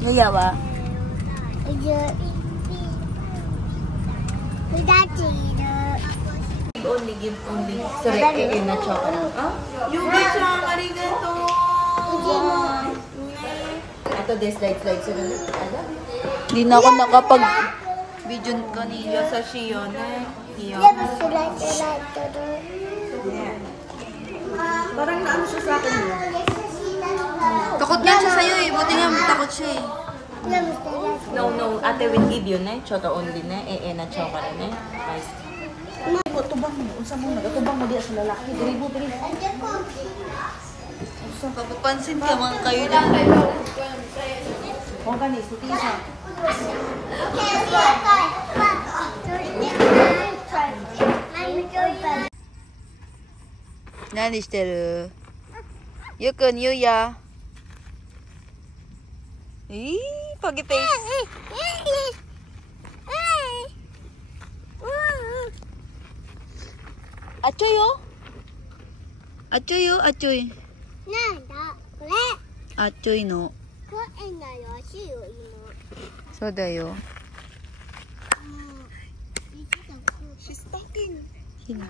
Yayawa. Only give only. Sorry, na chocolate. Ah? Yubi-chan, arigato. Ito, slide sa ganun. Hindi na ako nakapag-video kanina sa Shion. Parang naano siya sa akin. Takot nga siya sa'yo eh. Buti nga takot siya eh. No. Ate will give you na. Choco only na. Na chocolate na. Guys. Tubang mo. Unsa mo nagatubang mo diya sa lalaki. Diri. Papapansin ka mga kayo na. Huwag ka ni. Sutisa. Nani shiteru? Yukun, Yuya. Pagi-face. Achoy yo? Achoy yo? Achoy. Achoy no. So da yo. She's talking. Sino?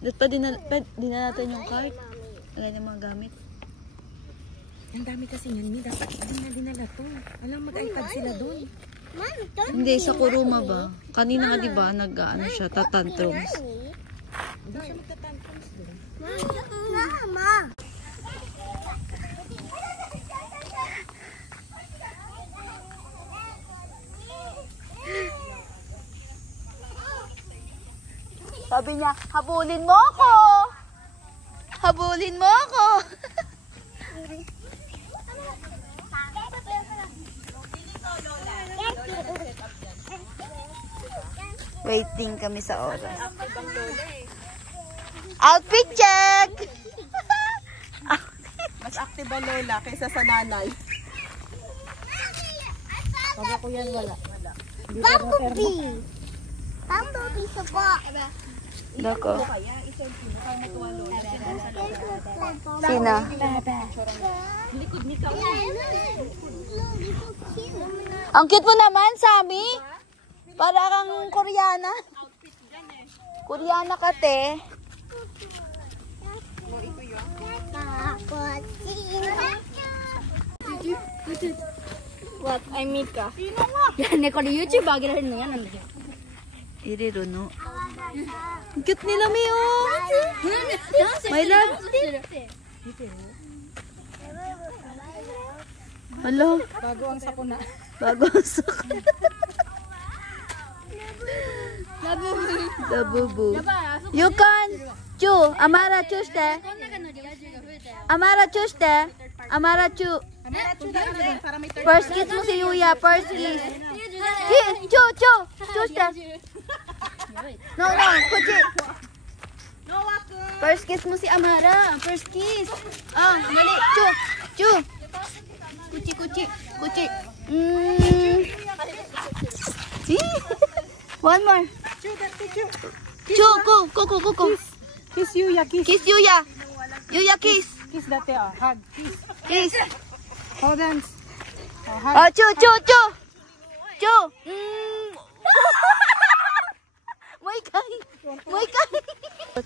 Dapat pa din na natin yung cart. Wala na mga gamit. Ang dami kasi yun. Dapat din na dinala to. Alam, mag-iPad sila doon. Hindi, sa Kuruma ba? Kanina nga diba, nag-ano siya, tatantrums. Hindi siya magtatantrums doon. Mama! Sabi niya, habulin mo ako! Habulin mo ako! Waiting kami sa oras. Outfit check! Mas active ba lola kaysa sa nanay? Pag ako yan, wala. Bumblebee! Bumblebee sa po! Dako. Sina? Ang cute mo naman, Sami. Para kang Koreana. Koreana ka, te. What? I meet ka? Yan, ko na YouTube bagay na yan. Iriro, no? Ang cute nila, Mio. My love. Hello. Bago ang sakuna. Bago ang sakuna. Labubu. Yukan. Chu. Amara chuste. Amara chuste. Amara chu. First kiss mo si Yuya. First kiss. Chu. Chuste. No. Kuchi. First kiss mo si Amara. First kiss. Mali. Chu. Kuchi. One more. Chu, go. Kiss Yuya, kiss. Kiss Yuya. Yuya, kiss. Kiss dati, hug. Kiss. Hold hands. Hug. Chu. Moy kai.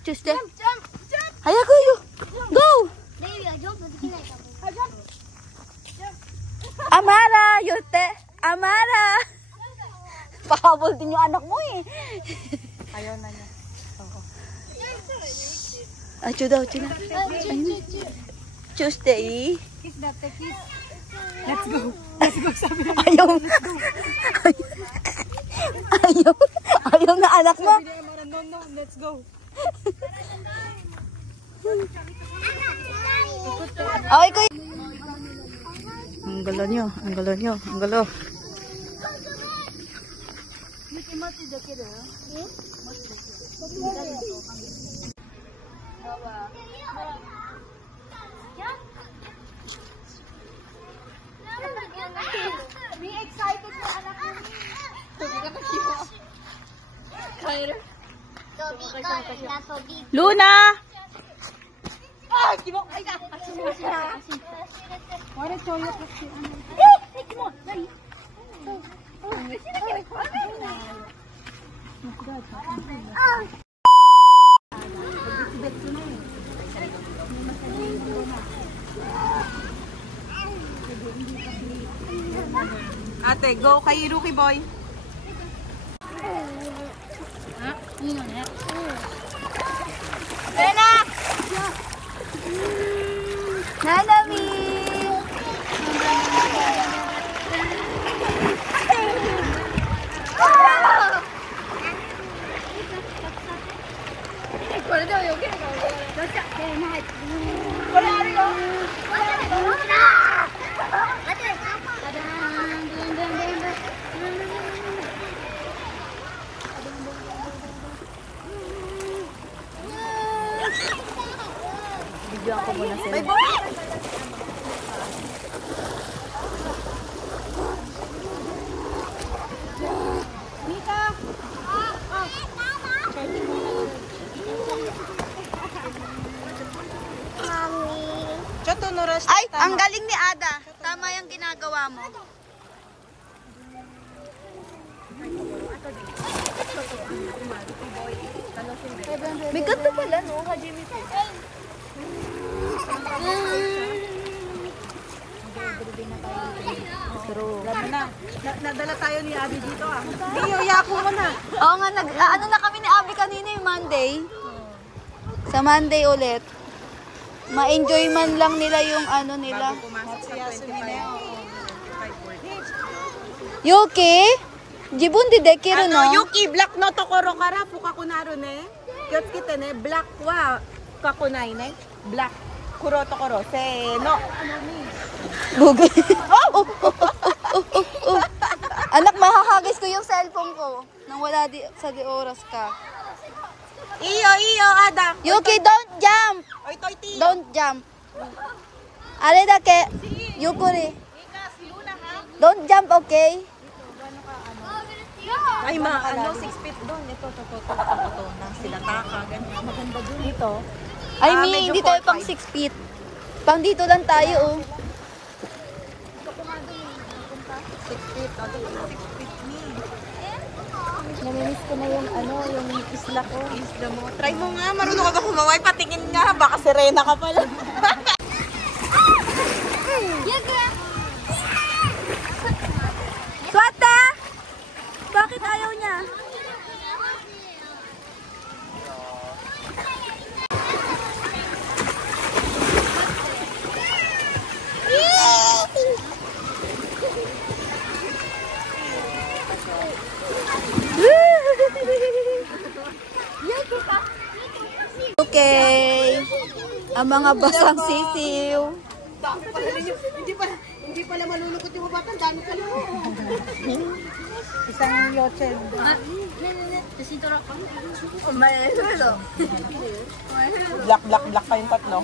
Tuesday. Jump! Hayaku you. Go. Baby, I jump. Amara, yute. Amara. Pahabol din yung anak mo eh. Ayaw na niya. Chu daw. Tuesday. Kiss dati, kiss. Let's go, sabi na. Ayaw na anak mo. Sabi na, no, let's go. Okay, kuya. Ang galo. Be excited for anak mo. Luna! Ate, go kay Rookie Boy. Nanami! Video ako muna sila. Ay, ang galing ni Ada. Tama yung ginagawa mo. May ganito pala, no? Hajime ko. Nadala tayo ni Abby dito ah. Niyo, yako mo na. Oo nga, ano na kami ni Abby kanina yung Monday. Sa Monday ulit. Ma-enjoy man lang nila yung ano nila. Pumasok sa 25. Yuki? Jibun di dekiru no? Yuki, black no tokoro kara fukakunaru ne. Kyotsuke ne, black wa kakunai ne. Black kuro tokoro se no. Bugay. Anak, mahahagis ko yung cellphone ko. Nang wala sa di oras ka. Iyo, Ada. Yuki, don't jump! Oy, toy ti. Don't jump. Are dake. Yukuri. Don't jump, okay? Ay, ano, 6 feet doon. Ito, nang sila taka, ganyan. Maganda doon dito. Ay, Mi, hindi tayo pang 6 feet. Pang dito lang tayo, oh. 6 feet. 6 feet ni. Namimiss ko na yung, yung isla ko. Isla mo. Try mo nga, marunong ka ba kumaway? Patingin nga, baka sirena ka pala. Swata! Bakit ayaw niya? Okay. Ang mga basang sisiw. Hindi pala malulukot yung batang, dami ka lang. Isang yochen. Black kayong tatlo.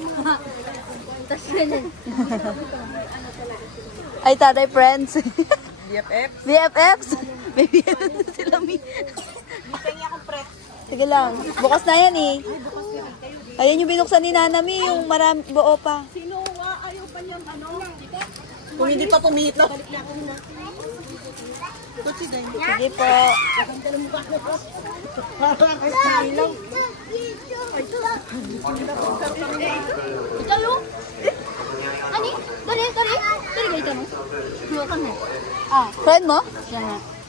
Ay, tatay friends. BFF. BFFs. Maybe ano na sila, Mi. Tingin akong pre. Sige lang. Bukas na yan eh. Ayan yung binuksan ni Nanami, yung marami buo pa. Sino ayaw pa niyang ano? Kung hindi pa pumihit, no? Sige po. Ikaw Ani? Dali ga ito no? Duwa ka na. Friend mo?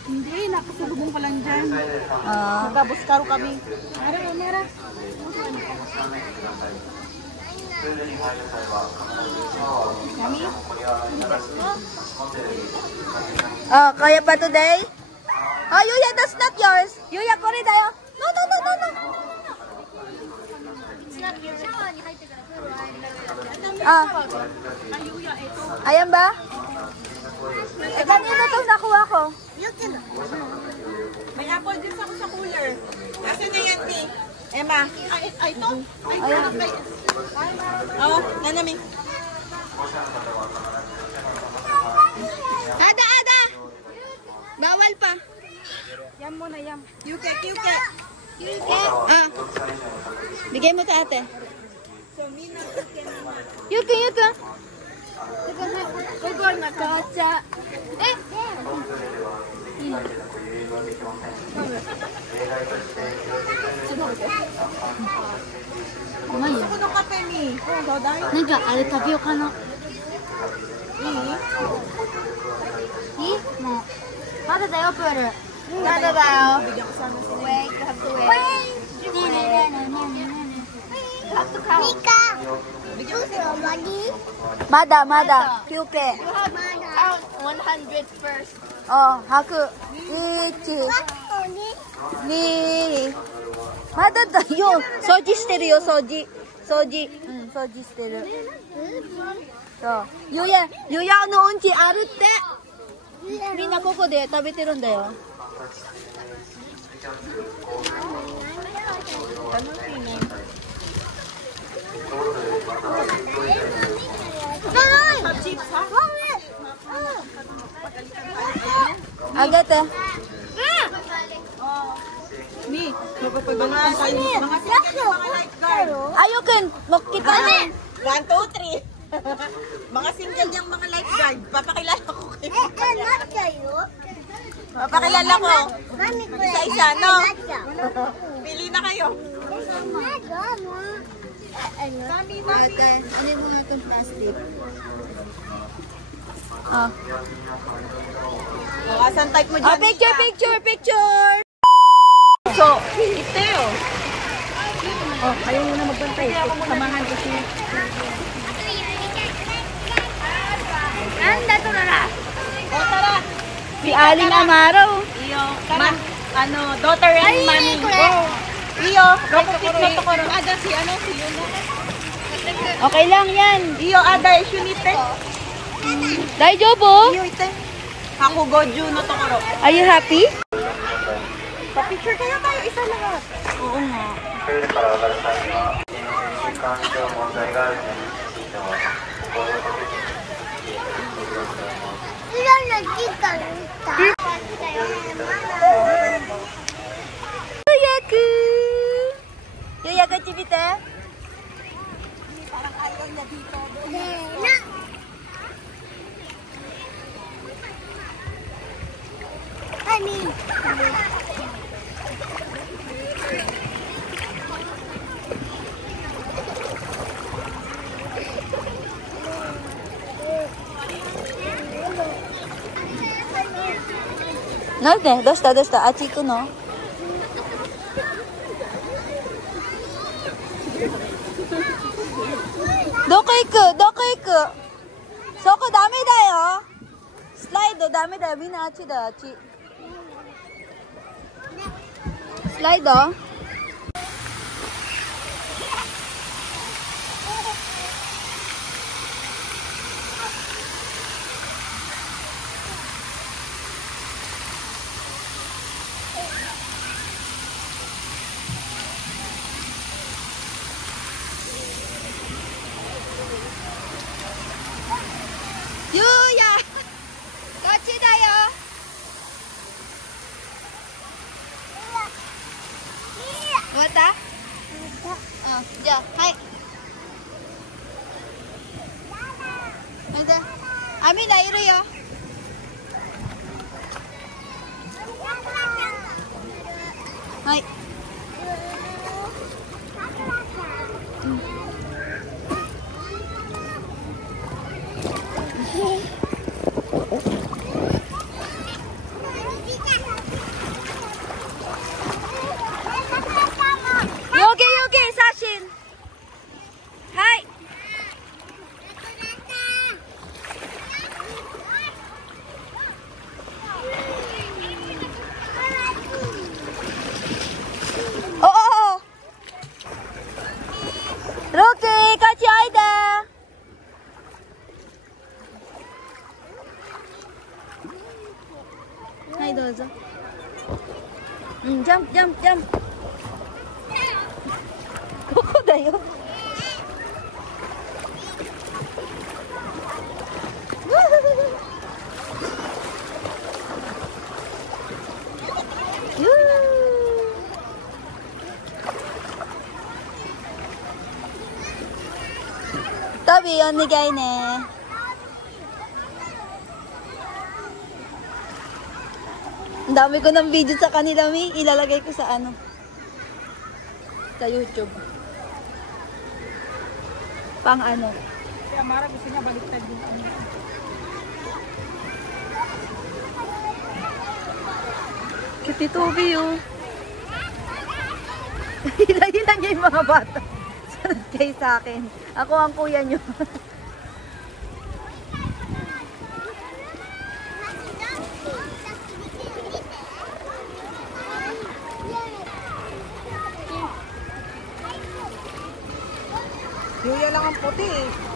Hindi, nakasulubong ka lang dyan. Ah. Magkabuskaro kami. Mara. Kaya pa today? Yuya, that's not yours. Yuya, kore dayo. No. Ayan ba? Kanina itong nakuha ko. May apple juice ako sa cooler. Kasi na yan, Mi. Emma. Ay, ito? Ay, Ayan. Oo, nanami. Ada! Bawal pa. Yam mo na, yam. Yuke. Bigay mo to ate. ゆうくんゆうくん。ここの紅茶。うまいよ。このカフェに。なんかあれ食べようかな。いい？もう。まだだよ、プール。まだだよ。Bigyan ko sana sila. Wait, you have to wait. ねえねえねえねえねえ。まだまだ休憩。 100 first. 100。1、2。まだだよ。掃除してるよ、掃除。掃除。うん、掃除してる。そう。ゆやのうんちあるって。みんなここで食べてるんだよ。あげて。Mi, magpapagawa tayo. Mga single yung mga lifeguard. Ayukin, makita na. 1, 2, 3. Mga single yung mga lifeguard. Papakilala ko kayo. Papakilala ko. Isa-isa, no? Pili na kayo. Ate, ano yung mga itong plastic? Asan type mo dyan? Picture! So, ito yun. Ayaw mo na magbantay. Samahan ko siya. Anda to na. O, tara. Si Aling Amaro. Iyo, daughter and mommy. Iyo, Rokopit na to ko. Ada si Yuna. Okay lang yan. Iyo, ada isyunite. Daijobo? Iyo, ite. Hakugoju no to ko. Are you happy? Pa-picture kaya tayo isa lahat. Oo nga. Yoyaku! Yoyaku chibite? Parang ayaw niya dito.なんでどうしたあっち行くのどこ行くそこダメだよスライドダメだよみんなあっちだよあっちスライドゆうやこっちだよ終わったじゃあはい見てみんないるよはいはいどうぞジャンプここだよ Sabi, onigay ne. Ang dami ko ng video sa kanila, Mi. Ilalagay ko sa ano? Sa YouTube. Pang ano? Kaya Mara gusto niya baliktad din. Cute Toby, oh. Hila-hila niya yung mga bata. Sunod kayo sa akin. Ako ang kuya niyo. Yuya lang ang puti eh.